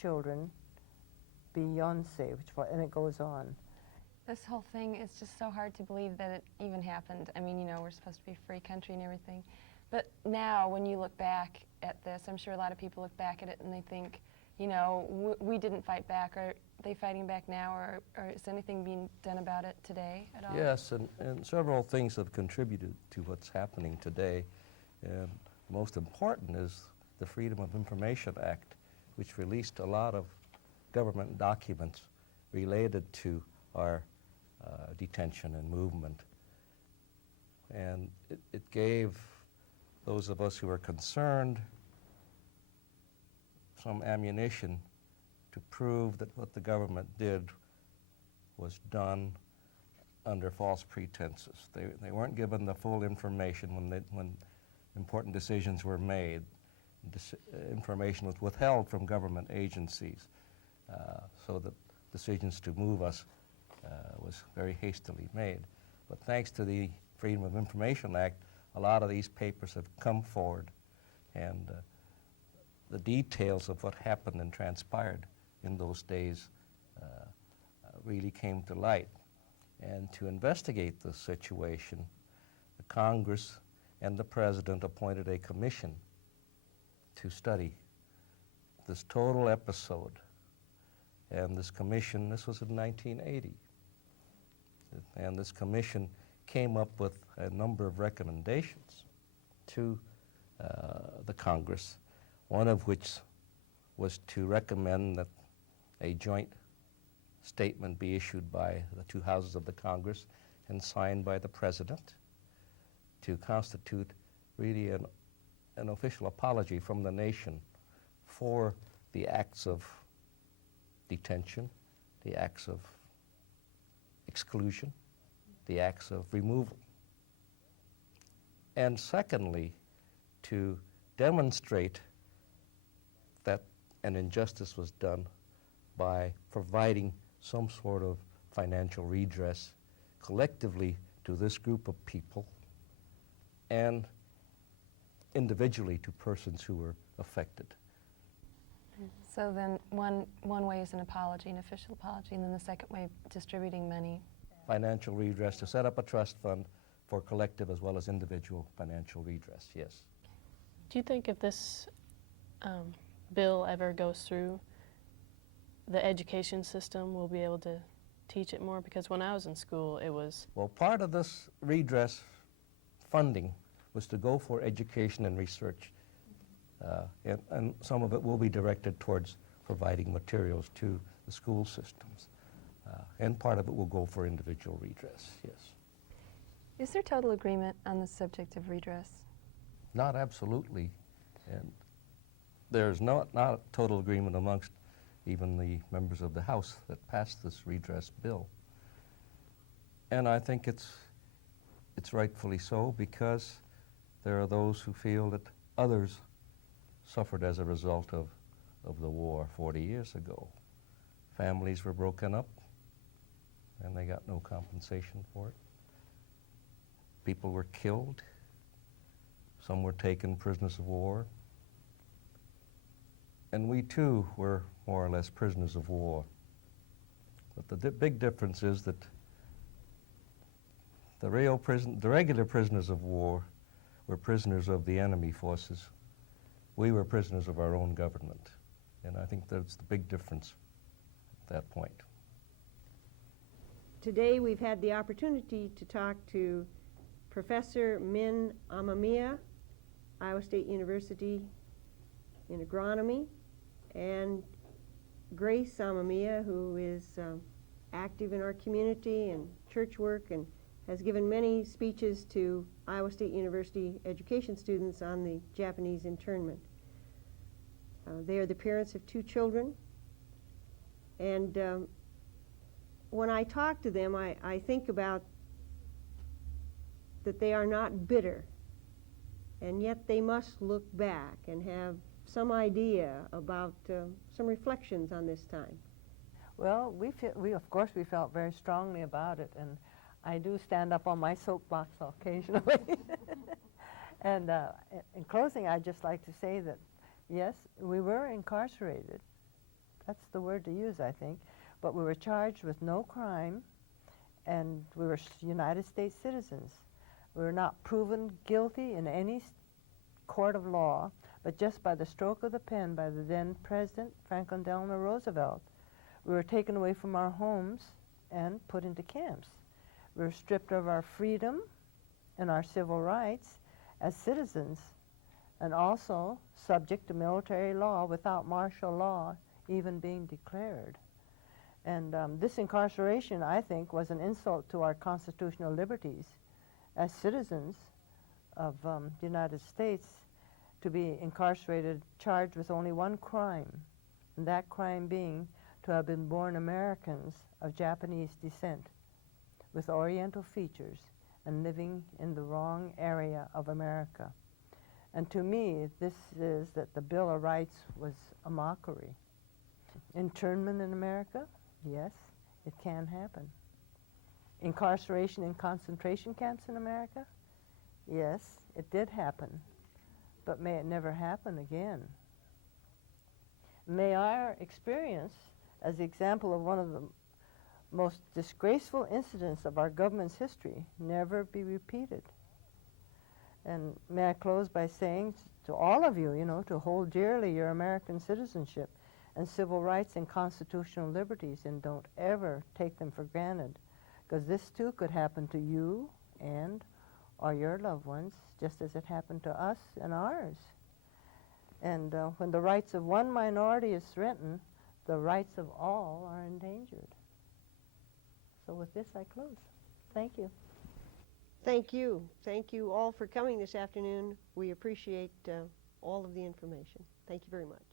children be unsafe, and it goes on. This whole thing is just so hard to believe that it even happened. I mean, you know, we're supposed to be a free country and everything. But now, when you look back at this, I'm sure a lot of people look back at it and they think, you know, we didn't fight back. Are they fighting back now, or is anything being done about it today at all? Yes, and several things have contributed to what's happening today. And most important is the Freedom of Information Act, which released a lot of government documents related to our detention and movement. And it gave those of us who were concerned some ammunition to prove that what the government did was done under false pretenses. They weren't given the full information when important decisions were made. Information was withheld from government agencies so that decisions to move us was very hastily made. But thanks to the Freedom of Information Act, a lot of these papers have come forward, and the details of what happened and transpired in those days really came to light. And to investigate the situation, the Congress and the President appointed a commission to study this total episode. And this commission, this was in 1980, and this commission came up with a number of recommendations to the Congress, one of which was to recommend that a joint statement be issued by the two houses of the Congress and signed by the President to constitute really an official apology from the nation for the acts of detention, the acts of exclusion, the acts of removal. And secondly, to demonstrate that an injustice was done by providing some sort of financial redress collectively to this group of people and individually to persons who were affected. So then one way is an apology, an official apology, and then the second way, distributing money. Financial redress, to set up a trust fund for collective as well as individual financial redress, yes. Do you think if this bill ever goes through, the education system will be able to teach it more? Because when I was in school, it was... Well, part of this redress funding was to go for education and research, and some of it will be directed towards providing materials to the school systems. And part of it will go for individual redress, yes. Is there total agreement on the subject of redress? Not absolutely. And there's not total agreement amongst even the members of the House that passed this redress bill. And I think it's rightfully so, because there are those who feel that others suffered as a result of the war 40 years ago. Families were broken up, and they got no compensation for it. People were killed. Some were taken prisoners of war. And we too were more or less prisoners of war. But the big difference is that the regular prisoners of war were prisoners of the enemy forces. We were prisoners of our own government. And I think that's the big difference at that point. Today we've had the opportunity to talk to Professor Min Amamiya, Iowa State University in agronomy, and Grace Amamiya, who is active in our community and church work and has given many speeches to Iowa State University education students on the Japanese internment. They are the parents of 2 children, and when I talk to them, I think about that they are not bitter, and yet they must look back and have some idea about some reflections on this time. Well, of course we felt very strongly about it, and I do stand up on my soapbox occasionally. And in closing, I'd just like to say that, yes, we were incarcerated, That's the word to use, I think. But we were charged with no crime, and we were United States citizens. We were not proven guilty in any court of law, but just by the stroke of the pen by the then President Franklin Delano Roosevelt, we were taken away from our homes and put into camps. We were stripped of our freedom and our civil rights as citizens, and also subject to military law without martial law even being declared. And this incarceration, I think, was an insult to our constitutional liberties as citizens of the United States, to be incarcerated, charged with only one crime, and that crime being to have been born Americans of Japanese descent with Oriental features and living in the wrong area of America. And to me, this is that the Bill of Rights was a mockery. Internment in America? Yes, it can happen. Incarceration in concentration camps in America? Yes, it did happen. But may it never happen again. May our experience, as the example of one of the most disgraceful incidents of our government's history, never be repeated. And may I close by saying to all of you, to hold dearly your American citizenship and civil rights and constitutional liberties, and don't ever take them for granted, because this too could happen to you and or your loved ones, just as it happened to us and ours. And when the rights of one minority is threatened, the rights of all are endangered. So with this, I close. Thank you. Thank you. Thank you all for coming this afternoon. We appreciate all of the information. Thank you very much.